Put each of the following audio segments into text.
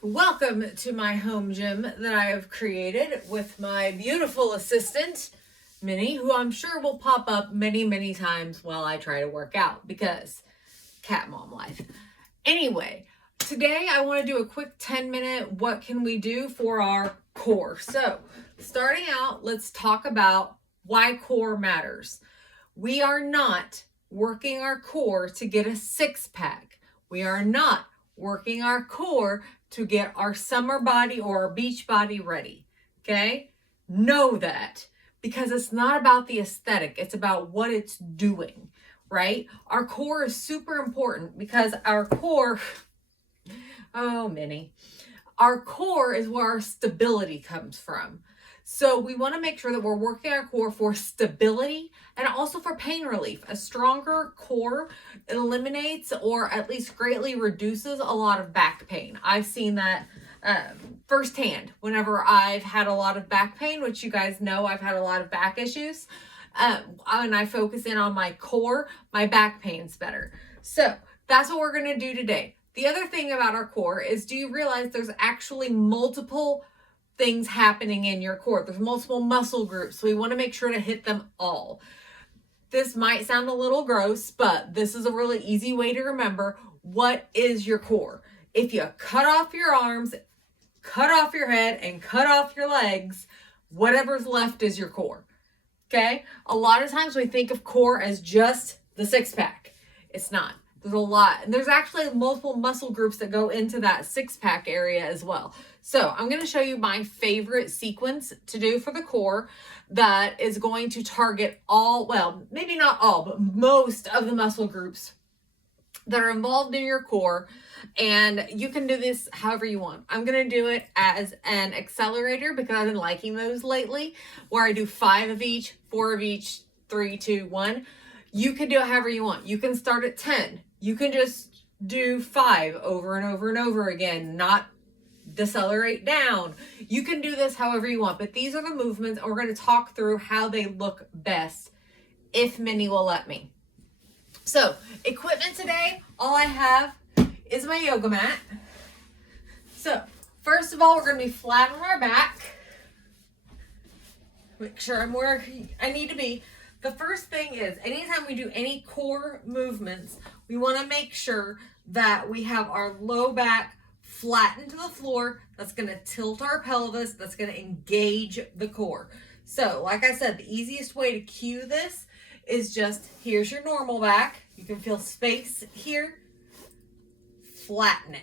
Welcome to my home gym that I have created with my beautiful assistant, Minnie, who I'm sure will pop up many, many times while I try to work out because cat mom life. Anyway, today I want to do a quick 10-minute what can we do for our core. So, starting out, let's talk about why core matters. We are not working our core to get a six-pack. We are not working our core to get our summer body or our beach body ready. Okay? Know that because it's not about the aesthetic, it's about what it's doing, right? Our core is super important because our core, oh, Minnie, our core is where our stability comes from. So we want to make sure that we're working our core for stability and also for pain relief. A stronger core eliminates or at least greatly reduces a lot of back pain. I've seen that firsthand whenever I've had a lot of back pain, which you guys know I've had a lot of back issues. And I focus in on my core, my back pain's better. So that's what we're going to do today. The other thing about our core is, do you realize there's actually multiple things happening in your core? There's multiple muscle groups, so we want to make sure to hit them all. This might sound a little gross, but this is a really easy way to remember what is your core. If you cut off your arms, cut off your head, and cut off your legs, whatever's left is your core. Okay? A lot of times we think of core as just the six-pack. It's not. There's a lot. And there's actually multiple muscle groups that go into that six-pack area as well. So I'm going to show you my favorite sequence to do for the core that is going to target all, well, maybe not all, but most of the muscle groups that are involved in your core. And you can do this however you want. I'm going to do it as an accelerator because I've been liking those lately, where I do 5 of each, 4 of each, 3, 2, 1. You can do it however you want. You can start at 10. You can just do 5 over and over and over again, not decelerate down. You can do this however you want, but these are the movements, and we're going to talk through how they look best, if Minnie will let me. So, equipment today, all I have is my yoga mat. So, first of all, we're going to be flat on our back. Make sure I'm where I need to be. The first thing is, anytime we do any core movements, we want to make sure that we have our low back flattened to the floor. That's going to tilt our pelvis. That's going to engage the core. So, like I said, the easiest way to cue this is just, here's your normal back. You can feel space here. Flatten it.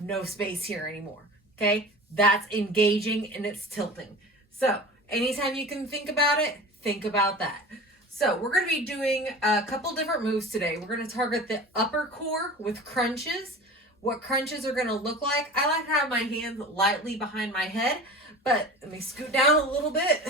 No space here anymore. Okay? That's engaging and it's tilting. So, anytime you can think about it, think about that. So we're going to be doing a couple different moves today. We're going to target the upper core with crunches. What crunches are going to look like. I like to have my hands lightly behind my head, but let me scoot down a little bit,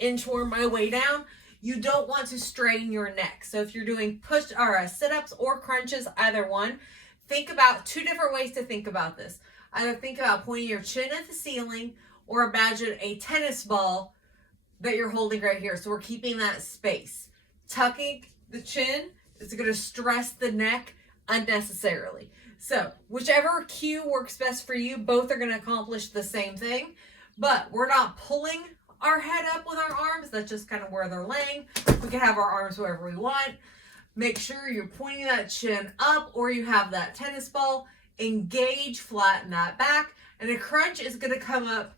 inchworm my way down. You don't want to strain your neck. So if you're doing push or sit-ups or crunches, either one, think about 2 different ways to think about this. Either think about pointing your chin at the ceiling or imagine a tennis ball that you're holding right here. So we're keeping that space. Tucking the chin is going to stress the neck unnecessarily. So whichever cue works best for you, both are going to accomplish the same thing, but we're not pulling our head up with our arms. That's just kind of where they're laying. We can have our arms wherever we want. Make sure you're pointing that chin up or you have that tennis ball. Engage, flatten that back, and a crunch is going to come up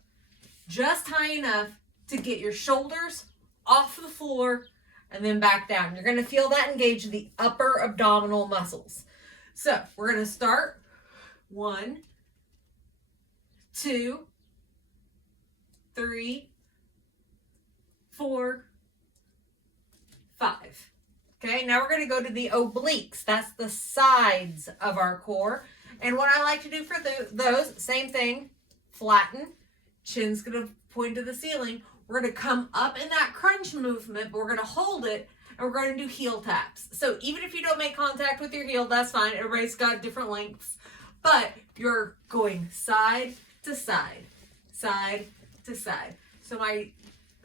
just high enough to get your shoulders off the floor and then back down. You're going to feel that engage the upper abdominal muscles. So we're going to start 1, 2, 3, 4, 5. Okay, now we're going to go to the obliques. That's the sides of our core. And what I like to do for those, same thing, flatten, chin's going to point to the ceiling. We're going to come up in that crunch movement, but we're going to hold it, and we're going to do heel taps. So even if you don't make contact with your heel, that's fine. Everybody's got different lengths. But you're going side to side, side to side. So my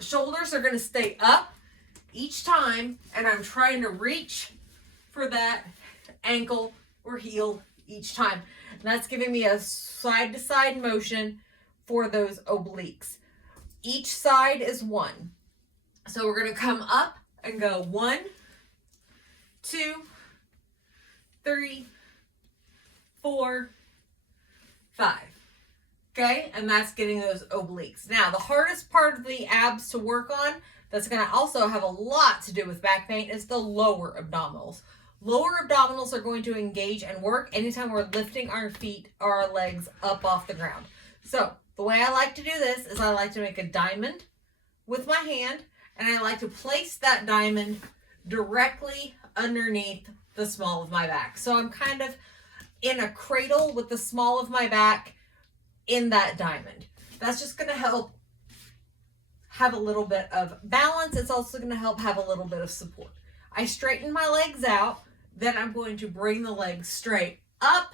shoulders are going to stay up each time, and I'm trying to reach for that ankle or heel each time. That's giving me a side to side motion for those obliques. Each side is 1. So we're going to come up and go 1, 2, 3, 4, 5. Okay, and that's getting those obliques. Now, the hardest part of the abs to work on, that's going to also have a lot to do with back pain, is the lower abdominals. Lower abdominals are going to engage and work anytime we're lifting our feet or our legs up off the ground. So, the way I like to do this is I like to make a diamond with my hand, and I like to place that diamond directly underneath the small of my back. So I'm kind of in a cradle with the small of my back in that diamond. That's just going to help have a little bit of balance. It's also going to help have a little bit of support. I straighten my legs out, then I'm going to bring the legs straight up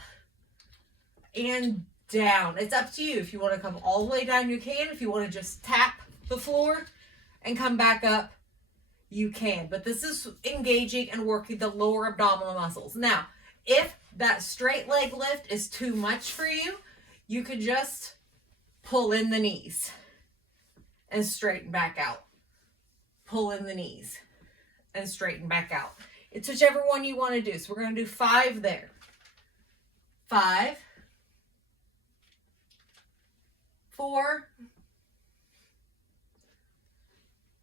and down. It's up to you. If you want to come all the way down, you can. If you want to just tap the floor and come back up, you can. But this is engaging and working the lower abdominal muscles. Now, if that straight leg lift is too much for you, you could just pull in the knees and straighten back out. Pull in the knees and straighten back out. It's whichever one you want to do. So we're going to do 5 there. 5, 4,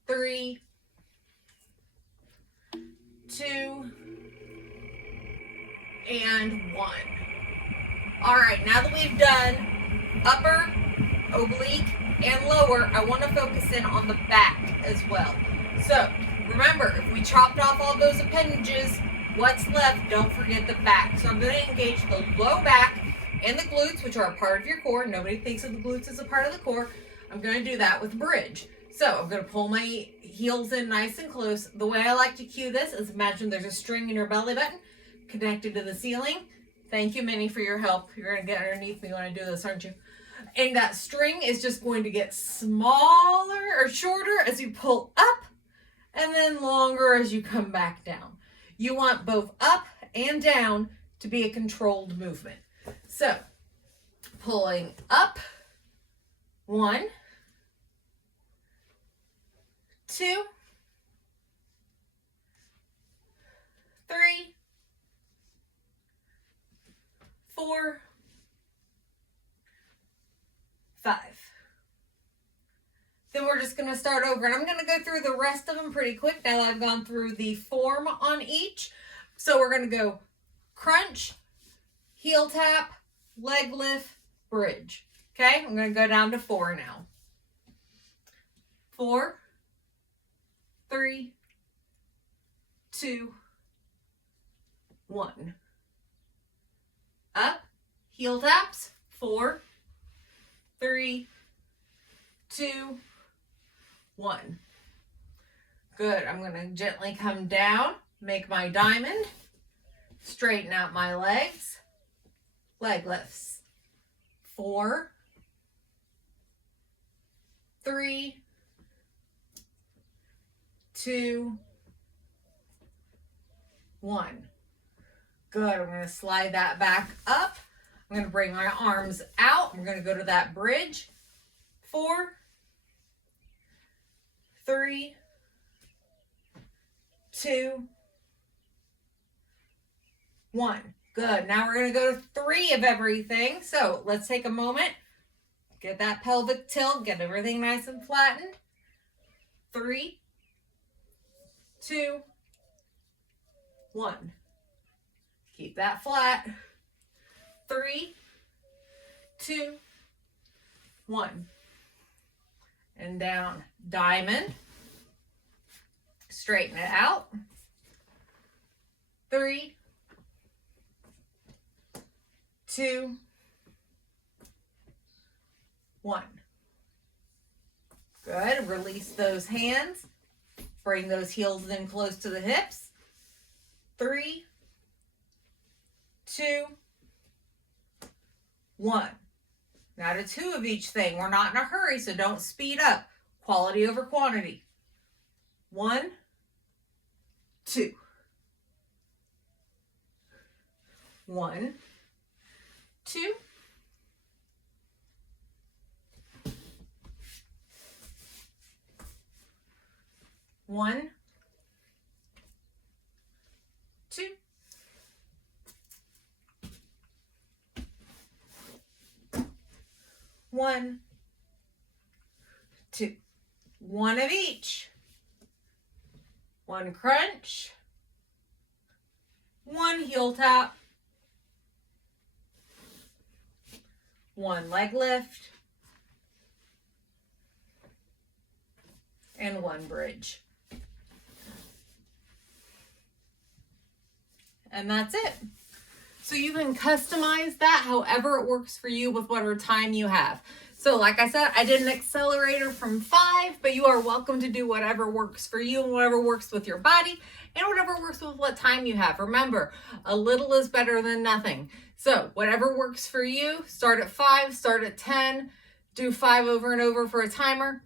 3, 2, and 1. All right, now that we've done upper, oblique, and lower, I want to focus in on the back as well. So remember, if we chopped off all those appendages, what's left? Don't forget the back. So I'm going to engage the low back and the glutes, which are a part of your core. Nobody thinks of the glutes as a part of the core. I'm going to do that with bridge. So I'm going to pull my heels in nice and close. The way I like to cue this is imagine there's a string in your belly button connected to the ceiling. Thank you, Minnie, for your help. You're going to get underneath me when I do this, aren't you? And that string is just going to get smaller or shorter as you pull up and then longer as you come back down. You want both up and down to be a controlled movement. So, pulling up, 1, 2, 3, 4, 5. Then we're just going to start over, and I'm going to go through the rest of them pretty quick now that I've gone through the form on each. So we're going to go crunch, heel tap, leg lift, bridge. Okay, I'm going to go down to 4 now. 4, 3, 2, 1. Up, heel taps, 4, 3, 2, 1. Good. I'm going to gently come down, make my diamond, straighten out my legs, leg lifts. 4, 3, 2, 1. Good. I'm going to slide that back up. I'm going to bring my arms out. I'm going to go to that bridge. 4, 3, 2, 1. Good. Now we're going to go to 3 of everything. So let's take a moment. Get that pelvic tilt. Get everything nice and flattened. 3, 2, 1. Keep that flat. 3, 2, 1. And down. Diamond. Straighten it out. 3, 2, 1. Good. Release those hands. Bring those heels in close to the hips. 3, 2, 1. Now to 2 of each thing. We're not in a hurry, so don't speed up. Quality over quantity. 1, 2. 1, 2, 1, 2, 1, 2. One of each. 1 crunch, 1 heel tap, 1 leg lift, and 1 bridge. And that's it. So you can customize that however it works for you with whatever time you have. So like I said, I did an accelerator from 5, but you are welcome to do whatever works for you and whatever works with your body and whatever works with what time you have. Remember, a little is better than nothing. So whatever works for you, start at 5, start at 10, do 5 over and over for a timer,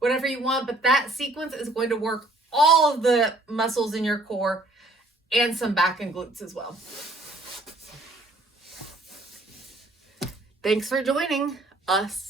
whatever you want. But that sequence is going to work all of the muscles in your core and some back and glutes as well. Thanks for joining us